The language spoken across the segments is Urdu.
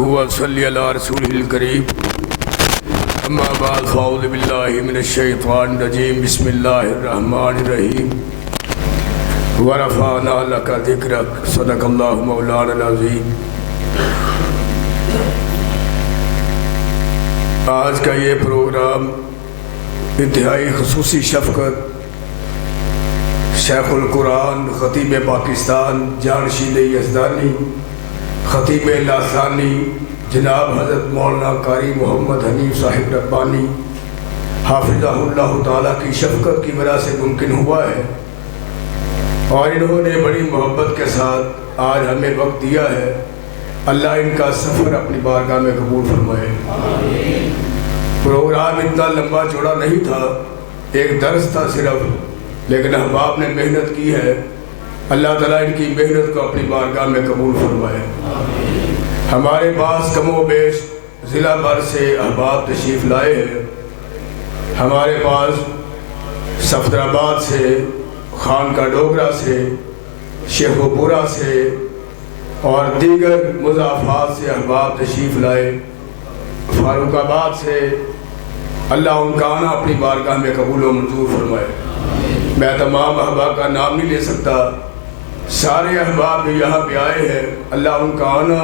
وصلی علی رسول الکریم اما بعد فاعوذ باللہ من الشیطان الرجیم بسم اللہ الرحمن الرحیم ورفعنا لک ذکرک صدق اللہ مولانا العظیم۔ آج کا یہ پروگرام انتہائی خصوصی شفقت شیخ القرآن خطیب پاکستان جانشین یزدانی خطیب لاثانی جناب حضرت مولانا قاری محمد حنیف صاحب ربانی حافظہ اللہ تعالیٰ کی شفقت کی وجہ سے ممکن ہوا ہے، اور انہوں نے بڑی محبت کے ساتھ آج ہمیں وقت دیا ہے۔ اللہ ان کا سفر اپنی بارگاہ میں قبول فرمائے۔ پروگرام اتنا لمبا چوڑا نہیں تھا، ایک درس تھا صرف، لیکن احباب نے محنت کی ہے۔ اللہ تعالیٰ ان کی محنت کو اپنی بارگاہ میں قبول فرمائے۔ ہمارے پاس کم و بیش ضلع بھر سے احباب تشریف لائے ہیں۔ ہمارے پاس صفدرآباد سے، خانقاہ ڈوگرہ سے، شیخو پورہ سے اور دیگر مضافات سے احباب تشریف لائے، فاروق آباد سے۔ اللہ ان کا آنا اپنی بارگاہ میں قبول و منظور فرمائے۔ میں تمام احباب کا نام نہیں لے سکتا، سارے احباب جو یہاں پہ آئے ہیں، اللہ ان کا آنا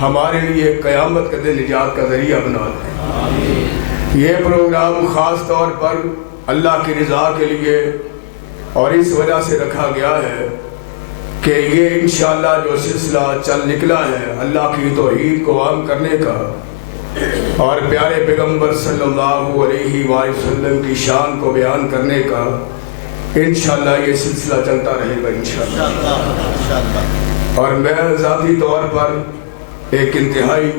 ہمارے لیے قیامت کے دن نجات کا ذریعہ بنا دے۔ یہ پروگرام خاص طور پر اللہ کی رضا کے لیے اور اس وجہ سے رکھا گیا ہے کہ یہ انشاءاللہ جو سلسلہ چل نکلا ہے اللہ کی توحید کو عام کرنے کا اور پیارے پیغمبر صلی اللہ علیہ وآلہ وسلم کی شان کو بیان کرنے کا، انشاءاللہ یہ سلسلہ چلتا رہے گا انشاءاللہ۔ اور میں ذاتی طور پر ایک انتہائی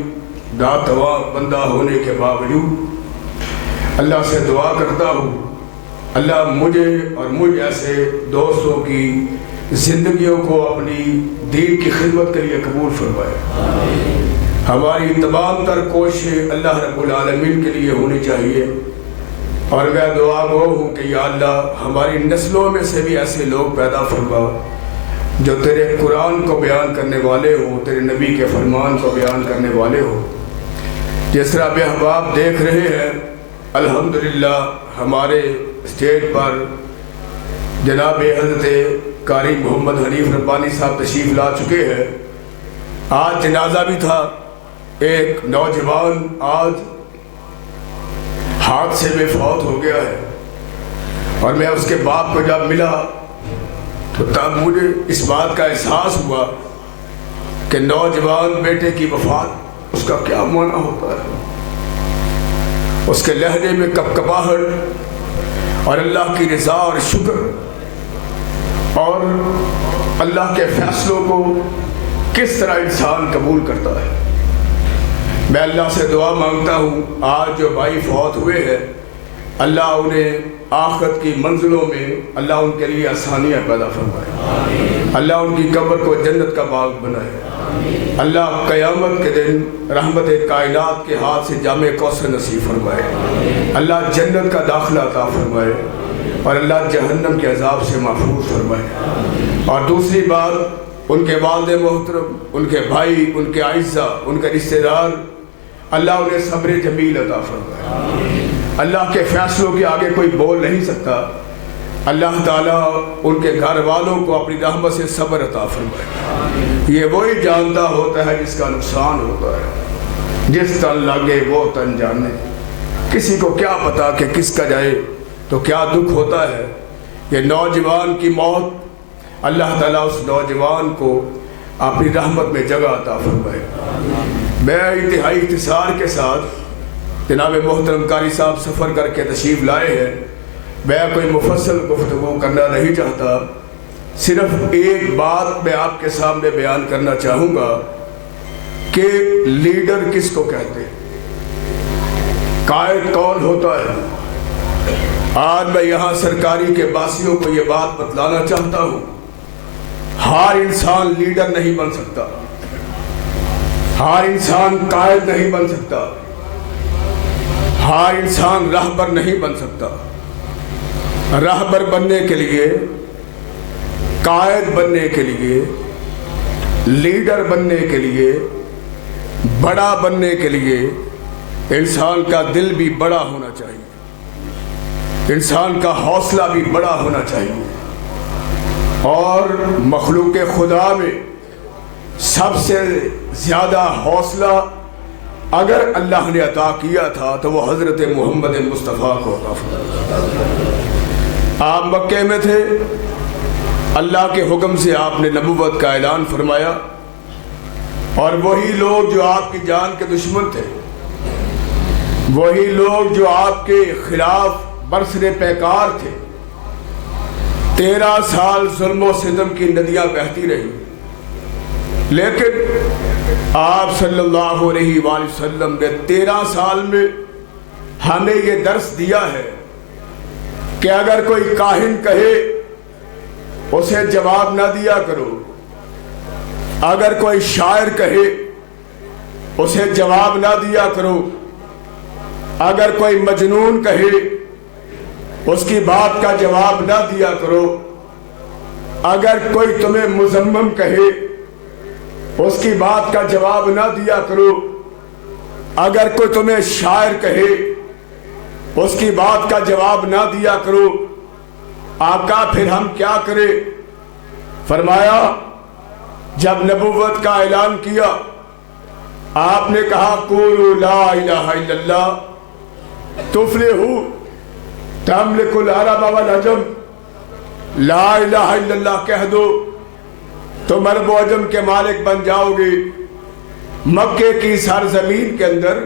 ناتواں بندہ ہونے کے باوجود اللہ سے دعا کرتا ہوں، اللہ مجھے اور مجھ ایسے دوستوں کی زندگیوں کو اپنی دین کی خدمت کے لیے قبول فرمائے۔ ہماری تمام تر کوششیں اللہ رب العالمین کے لیے ہونی چاہیے، اور میں دعا گو ہوں کہ یا اللہ ہماری نسلوں میں سے بھی ایسے لوگ پیدا فرما جو تیرے قرآن کو بیان کرنے والے ہوں، تیرے نبی کے فرمان کو بیان کرنے والے ہوں۔ جس طرح بے احباب دیکھ رہے ہیں، الحمدللہ ہمارے اسٹیج پر جناب حضرت قاری محمد حنیف ربانی صاحب تشریف لا چکے ہیں۔ آج جنازہ بھی تھا، ایک نوجوان آج حادثے میں فوت ہو گیا ہے، اور میں اس کے باپ کو جب ملا تو تب مجھے اس بات کا احساس ہوا کہ نوجوان بیٹے کی وفات اس کا کیا معنی ہوتا ہے۔ اس کے لہجے میں کپکپاہٹ اور اللہ کی رضا اور شکر اور اللہ کے فیصلوں کو کس طرح انسان قبول کرتا ہے۔ میں اللہ سے دعا مانگتا ہوں، آج جو بھائی فوت ہوئے ہیں، اللہ انہیں آخرت کی منزلوں میں اللہ ان کے لیے آسانیاں پیدا فرمائے، اللہ ان کی قبر کو جنت کا باغ بنائے، اللہ قیامت کے دن رحمت کائنات کے ہاتھ سے جامع کوثر نصیب فرمائے، اللہ جنت کا داخلہ عطا فرمائے، اور اللہ جہنم کے عذاب سے محفوظ فرمائے۔ اور دوسری بات، ان کے والد محترم، ان کے بھائی، ان کے اعزاء، ان کے رشتہ دار، اللہ انہیں صبر جمیل عطا فرمائے۔ اللہ کے فیصلوں کے آگے کوئی بول نہیں سکتا، اللہ تعالیٰ ان کے گھر والوں کو اپنی رحمت سے صبر عطا فرمائے۔ یہ وہی جانتا ہوتا ہے جس کا نقصان ہوتا ہے، جس تن لگے وہ تن جانے۔ کسی کو کیا پتا کہ کس کا جائے تو کیا دکھ ہوتا ہے۔ یہ نوجوان کی موت، اللہ تعالیٰ اس نوجوان کو اپنی رحمت میں جگہ عطا فرمائے۔ میں انتہائی اختصار کے ساتھ، جناب محترم قاری صاحب سفر کر کے تشریف لائے ہیں، میں کوئی مفصل گفتگو کرنا نہیں چاہتا، صرف ایک بات میں آپ کے سامنے بیان کرنا چاہوں گا کہ لیڈر کس کو کہتے ہیں، قائد کون ہوتا ہے۔ آج میں یہاں سرکاری کے باسیوں کو یہ بات بتلانا چاہتا ہوں، ہر انسان لیڈر نہیں بن سکتا، ہر انسان قائد نہیں بن سکتا، ہر انسان راہبر نہیں بن سکتا۔ راہبر بننے کے لیے، قائد بننے کے لیے، لیڈر بننے کے لیے بڑا بننے کے لیے انسان کا دل بھی بڑا ہونا چاہیے، انسان کا حوصلہ بھی بڑا ہونا چاہیے، اور مخلوق خدا میں سب سے زیادہ حوصلہ اگر اللہ نے عطا کیا تھا تو وہ حضرت محمد مصطفیٰ کو عطا فرمایا۔ آپ مکے میں تھے، اللہ کے حکم سے آپ نے نبوت کا اعلان فرمایا، اور وہی لوگ جو آپ کی جان کے دشمن تھے، وہی لوگ جو آپ کے خلاف برسر پیکار تھے، 13 سال ظلم و ستم کی ندیاں بہتی رہی، لیکن آپ صلی اللہ علیہ وآلہ وسلم نے 13 سال میں ہمیں یہ درس دیا ہے کہ اگر کوئی کاہن کہے اسے جواب نہ دیا کرو، اگر کوئی شاعر کہے اسے جواب نہ دیا کرو، اگر کوئی مجنون کہے اس کی بات کا جواب نہ دیا کرو، اگر کوئی تمہیں مذمم کہے اس کی بات کا جواب نہ دیا کرو، اگر کوئی تمہیں شاعر کہے اس کی بات کا جواب نہ دیا کرو۔ آقا پھر ہم کیا کریں؟ فرمایا جب نبوت کا اعلان کیا آپ نے کہا قولوا لا الہ الا اللہ تفلحوا تملک العرب والعجم، لا الہ الا اللہ کہہ دو تم عرب و عجم کے مالک بن جاؤ گے۔ مکے کی سرزمین کے اندر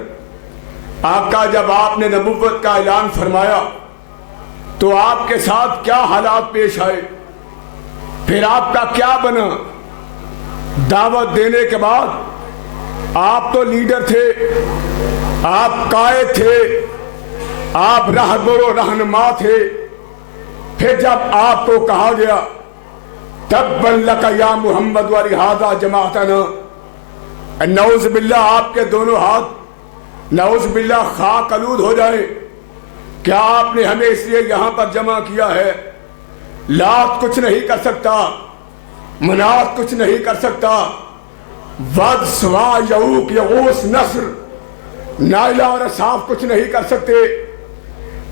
آقا جب آپ نے نبوت کا اعلان فرمایا تو آپ کے ساتھ کیا حالات پیش آئے، پھر آپ کا کیا بنا؟ دعوت دینے کے بعد آپ تو لیڈر تھے، آپ قائد تھے، آپ رہبر و رہنما تھے، پھر جب آپ کو کہا گیا تبا لک یا محمد ولہذا جمعتنا، نعوذ باللہ آپ کے دونوں ہاتھ نعوذ باللہ خاک آلود ہو جائے، کیا آپ نے ہمیں اس لیے یہاں پر جمع کیا ہے؟ لات کچھ نہیں کر سکتا، منات کچھ نہیں کر سکتا، ود سوا یعوق یغوث نصر نائلہ اور اصحاب کچھ نہیں کر سکتے۔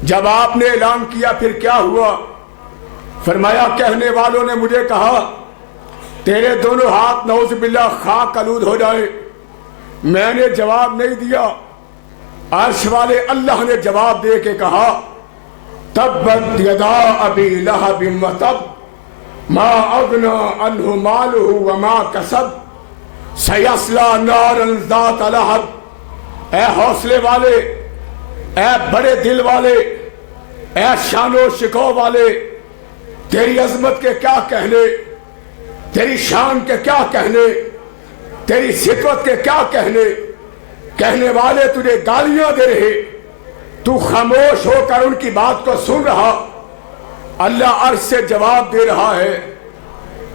جب آپ نے اعلان کیا پھر کیا ہوا؟ فرمایا کہنے والوں نے مجھے کہا تیرے دونوں ہاتھ نعوذ باللہ خاک آلود ہو جائے، میں نے جواب نہیں دیا، عرش والے اللہ نے جواب دے کے کہا تبت یدا ابی لہب وتب ما اغنی عنہ مالہ وما کسب سیصلی نارا ذات لہب۔ اے حوصلے والے، اے بڑے دل والے، اے شان و شکوہ والے، تیری عظمت کے کیا کہنے، تیری شان کے کیا کہنے، تیری صفت کے کیا کہنے، کہنے والے تجھے گالیاں دے رہے، تو خاموش ہو کر ان کی بات کو سن رہا، اللہ عرش سے جواب دے رہا ہے۔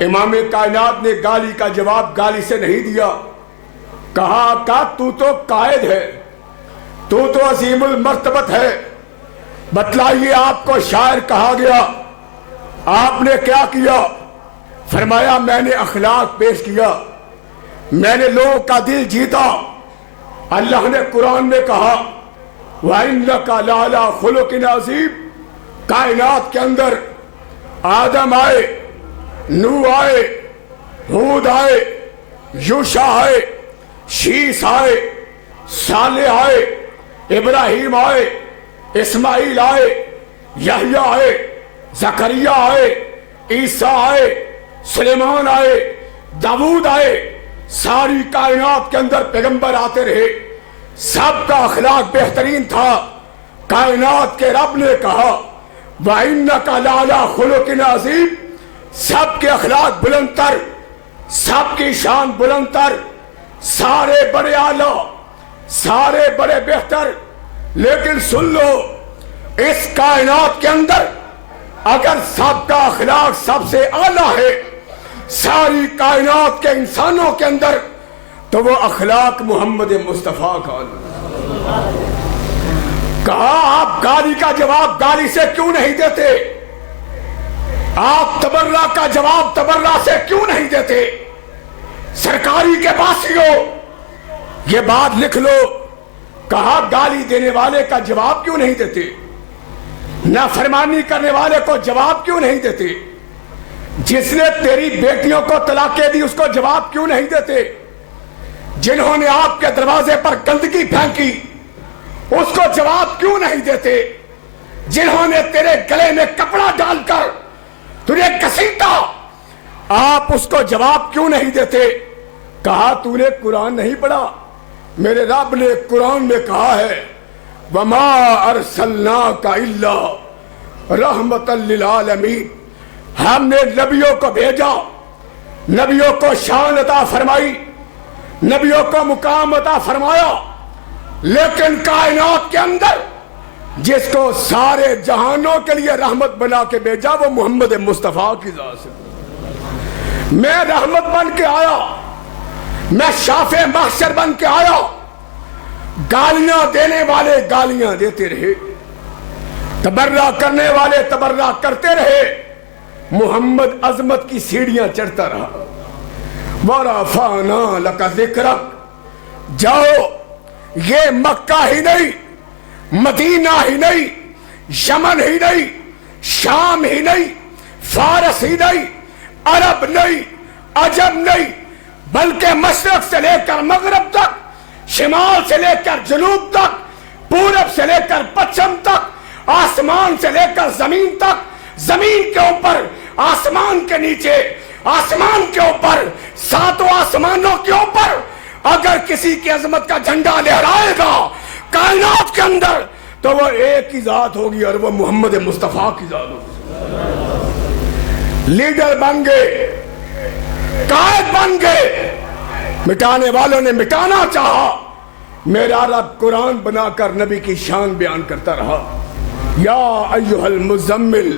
امام کائنات نے گالی کا جواب گالی سے نہیں دیا، کہا کہ تو تو قائد ہے، تو تو عظیم المرتبت ہے، بتلائیے آپ کو شاعر کہا گیا، آپ نے کیا کیا؟ فرمایا میں نے اخلاق پیش کیا، میں نے لوگوں کا دل جیتا۔ اللہ نے قرآن میں کہا وَإِنَّكَ لَعَلَىٰ خُلُقٍ عَظِيمٍ، کائنات کے اندر آدم آئے، نوح آئے، ہود آئے، یوشع آئے، شیس آئے، صالح آئے، ابراہیم آئے، اسماعیل آئے، یحییٰ آئے، زکریا آئے، عیسیٰ آئے، سلیمان آئے، داؤد آئے، ساری کائنات کے اندر پیغمبر آتے رہے، سب کا اخلاق بہترین تھا۔ کائنات کے رب نے کہا وَإِنَّكَ لَعَلَىٰ خُلُقٍ عَظِيمٍ، سب کے اخلاق بلند تر، سب کی شان بلند تر، سارے بڑے اعلیٰ، سارے بڑے بہتر۔ لیکن سن لو، اس کائنات کے اندر اگر سب کا اخلاق سب سے اعلیٰ ہے ساری کائنات کے انسانوں کے اندر، تو وہ اخلاق محمد مصطفیٰ کا۔ کہا آپ گالی کا جواب گالی سے کیوں نہیں دیتے؟ آپ تبرہ کا جواب تبرہ سے کیوں نہیں دیتے؟ سرکاری کے باسیوں، یہ بات لکھ لو، کہا گالی دینے والے کا جواب کیوں نہیں دیتے؟ نافرمانی کرنے والے کو جواب کیوں نہیں دیتے؟ جس نے تیری بیٹیوں کو طلاقیں دی اس کو جواب کیوں نہیں دیتے؟ جنہوں نے آپ کے دروازے پر گندگی پھینکی اس کو جواب کیوں نہیں دیتے؟ جنہوں نے تیرے گلے میں کپڑا ڈال کر تجھے گھسیٹا آپ اس کو جواب کیوں نہیں دیتے؟ کہا تو نے قرآن نہیں پڑھا؟ میرے رب نے قرآن میں کہا ہے وَمَا أَرْسَلْنَاكَ إِلَّا رَحْمَةً لِلْعَالَمِينَ، ہم نے نبیوں کو بھیجا، نبیوں کو شان عطا فرمائی، نبیوں کو مقام عطا فرمایا، لیکن کائنات کے اندر جس کو سارے جہانوں کے لیے رحمت بنا کے بھیجا وہ محمد مصطفیٰ کی ذات سے۔ میں رحمت بن کے آیا، میں شافع محشر بن کے آیا، گالیاں دینے والے گالیاں دیتے رہے، تبرہ کرنے والے تبرہ کرتے رہے، محمد عظمت کی سیڑھیاں چڑھتا رہا۔ وَرَفَعْنَا لَكَ ذِكْرَكَ، جاؤ، یہ مکہ ہی نہیں، مدینہ ہی نہیں، یمن ہی نہیں، شام ہی نہیں، فارس ہی نہیں، عرب نہیں، عجم نہیں، بلکہ مشرق سے لے کر مغرب تک، شمال سے لے کر جنوب تک، پورب سے لے کر پچھم تک، آسمان سے لے کر زمین تک، زمین کے اوپر، آسمان کے نیچے، آسمان کے اوپر، ساتوں آسمانوں کے اوپر اگر کسی کی عظمت کا جھنڈا لہرائے گا کائنات کے اندر تو وہ ایک ہی ذات ہوگی اور وہ محمد مصطفیٰ کی ذات ہوگی۔ لیڈر بن گئے، قائد بن گئے، مٹانے والوں نے مٹانا چاہا، میرا رب قرآن بنا کر نبی کی شان بیان کرتا رہا۔ یا ایھا المزمل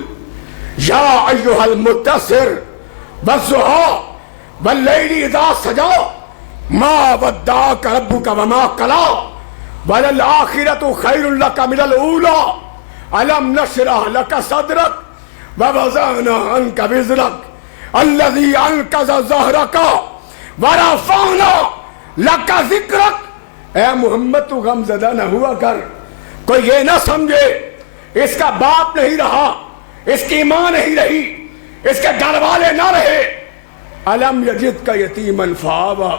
یا ایھا المدثر والضحی واللیل اذا سجا ما ودعک ربک وما قلی وللآخرۃ خیر لک من الاولی الم نشرح لک صدرک ووضعنا عنک وزرک الذی انقض ظہرک ورفعنا لک ذکرک۔ اے محمد تو غم زدہ نہ ہوا کر، کوئی یہ نہ سمجھے اس کا باپ نہیں رہا، اس کی ماں نہیں رہی، اس کے گھر والے نہ رہے۔ الم یجدک یتیما فآویٰ،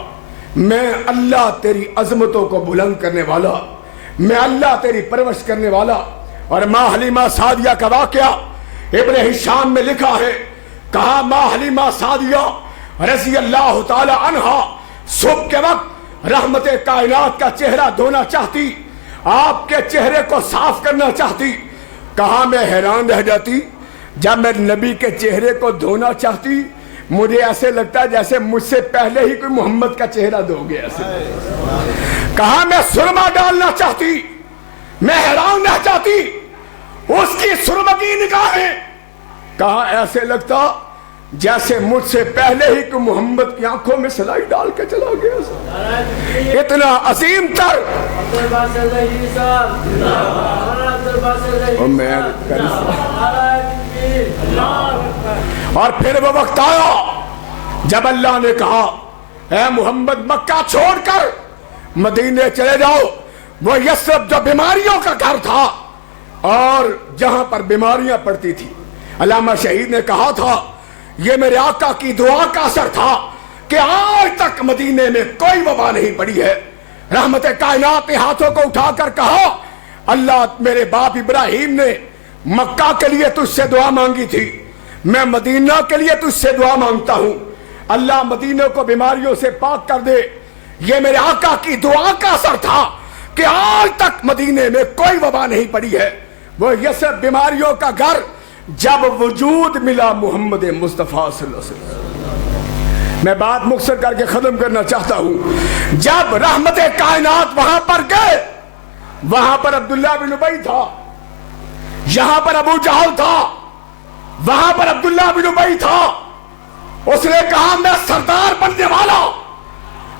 میں اللہ تیری عظمتوں کو بلند کرنے والا، میں اللہ تیری پرورش کرنے والا۔ اور ماں حلیمہ سعدیہ کا واقعہ ابن ہشام میں لکھا ہے، کہا ماں حلیمہ سعدیہ رضی اللہ تعالی عنہا صبح کے وقت رحمت کائنات کا چہرہ دھونا چاہتی، آپ کے چہرے کو صاف کرنا چاہتی۔ کہا میں حیران رہ جاتی جب میں نبی کے چہرے کو دھونا چاہتی، مجھے ایسے لگتا ہے جیسے مجھ سے پہلے ہی کوئی محمد کا چہرہ دھو گیا ایسے۔ کہا میں سرما ڈالنا چاہتی، میں حیران رہ جاتی اس کی سرمگی نگاہیں، کہا ایسے لگتا جیسے مجھ سے پہلے ہی کوئی محمد کی آنکھوں میں سلائی ڈال کے چلا گیا۔ اتنا عظیم تر اور پھر وہ وقت آیا جب اللہ نے کہا اے محمد مکہ چھوڑ کر مدینے چلے جاؤ۔ وہ یثرب جو بیماریوں کا گھر تھا اور جہاں پر بیماریاں پڑتی تھی، علامہ شہید نے کہا تھا یہ میرے آقا کی دعا کا اثر تھا کہ آج تک مدینے میں کوئی وبا نہیں پڑی ہے۔ رحمت کائنات نے ہاتھوں کو اٹھا کر کہا اللہ میرے باپ ابراہیم نے مکہ کے لیے تجھ سے دعا مانگی تھی، میں مدینہ کے لیے تجھ سے دعا مانگتا ہوں، اللہ مدینہ کو بیماریوں سے پاک کر دے۔ یہ میرے آقا کی دعا کا اثر تھا کہ آج تک مدینے میں کوئی وبا نہیں پڑی ہے۔ وہ یثرب بیماریوں کا گھر جب وجود ملا محمد مصطفیٰ صلی اللہ علیہ وسلم۔ میں بات مختصر کر کے ختم کرنا چاہتا ہوں، جب رحمت کائنات وہاں پر گئے، وہاں پر عبداللہ بن ابی تھا، یہاں پر ابو جہل تھا، وہاں پر عبداللہ بن ابی تھا۔ اس نے کہا میں سردار بننے والا،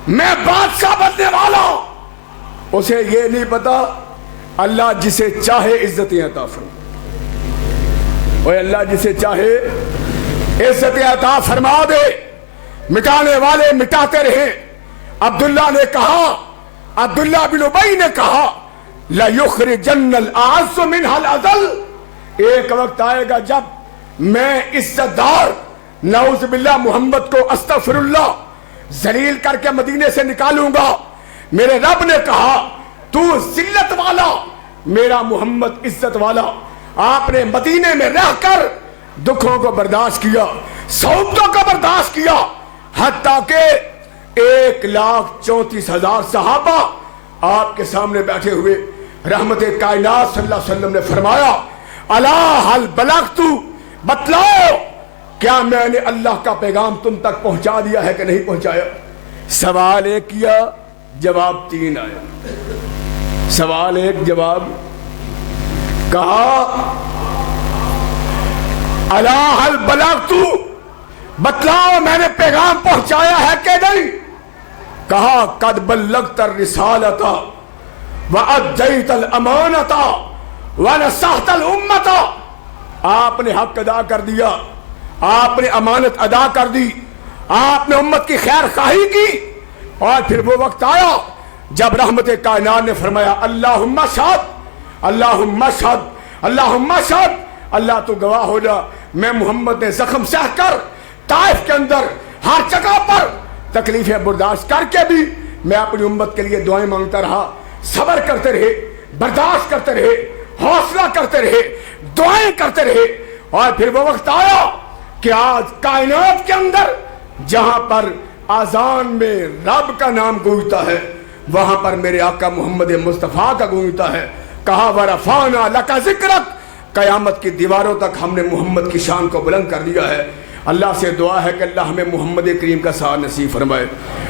میں بادشاہ بننے والا۔ اسے یہ نہیں پتا اللہ جسے چاہے عزتیں عطا فرما، اور اللہ جسے چاہے عزتیں عطا فرما دے، مٹانے والے مٹاتے رہے۔ عبداللہ نے کہا عبداللہ بن ابی نے کہا لَيُخْرِجَنَّ الْأَعَزُّ مِنْهَا الْأَذَلُّ، ایک وقت آئے گا جب میں عزت دار نعوذ باللہ محمد کو استغفر اللہ ذلیل کر کے مدینے سے نکالوں گا۔ میرے رب نے کہا تو ذلت والا، میرا محمد عزت والا۔ آپ نے مدینے میں رہ کر دکھوں کو برداشت کیا، صعوبتوں کو برداشت کیا، حتیٰ کہ 1,34,000 صحابہ آپ کے سامنے بیٹھے ہوئے رحمت کائنات صلی اللہ علیہ وسلم نے فرمایا الا هل بلغت، بتلاؤ کیا میں نے اللہ کا پیغام تم تک پہنچا دیا ہے کہ نہیں پہنچایا؟ سوال ایک کیا، جواب 3 آیا۔ سوال ایک، جواب، کہا الا هل بلغت، بتلاؤ میں نے پیغام پہنچایا ہے کہ نہیں؟ کہا قد بلغت الرسالۃ وأديت الامانۃ ونصحت الامۃ، آپ نے حق ادا کر دیا، آپ نے امانت ادا کر دی، آپ نے امت کی خیر خواہی کی۔ اور پھر وہ وقت آیا جب رحمت کائنات نے فرمایا اللہم اشہد، اللہم اشہد، اللہم اشہد، اللہ تو گواہ ہو جا، میں محمد نے زخم سہ کر طائف کے اندر ہر جگہ پر تکلیفیں برداشت کر کے بھی میں اپنی امت کے لیے دعائیں مانگتا رہا، صبر کرتے رہے، برداشت کرتے رہے، حوصلہ کرتے رہے، دعائیں کرتے رہے۔ اور پھر وہ وقت آیا کہ آج کائنات کے اندر جہاں پر آذان میں رب کا نام گونجتا ہے وہاں پر میرے آقا محمد مصطفیٰ کا گونجتا ہے۔ کہا وَرَفَعْنَا لَكَ ذِكْرَكَ، قیامت کی دیواروں تک ہم نے محمد کی شان کو بلند کر دیا ہے۔ اللہ سے دعا ہے کہ اللہ ہمیں محمد کریم کا ساتھ نصیب فرمائے،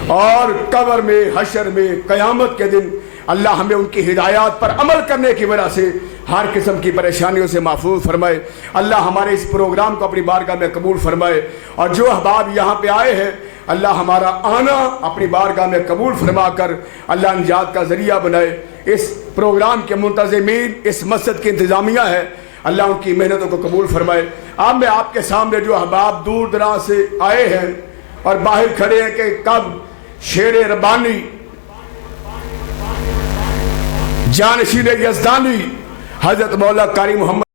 اور قبر میں، حشر میں، قیامت کے دن اللہ ہمیں ان کی ہدایات پر عمل کرنے کی وجہ سے ہر قسم کی پریشانیوں سے محفوظ فرمائے۔ اللہ ہمارے اس پروگرام کو اپنی بارگاہ میں قبول فرمائے، اور جو احباب یہاں پہ آئے ہیں اللہ ہمارا آنا اپنی بارگاہ میں قبول فرما کر اللہ نجات کا ذریعہ بنائے۔ اس پروگرام کے منتظمین، اس مسجد کی انتظامیہ ہے، اللہ ان کی محنتوں کو قبول فرمائے۔ اب میں آپ کے سامنے جو احباب دور دراز سے آئے ہیں اور باہر کھڑے ہیں کہ کب شیر ربانی جانشین یزدانی حضرت مولا قاری محمد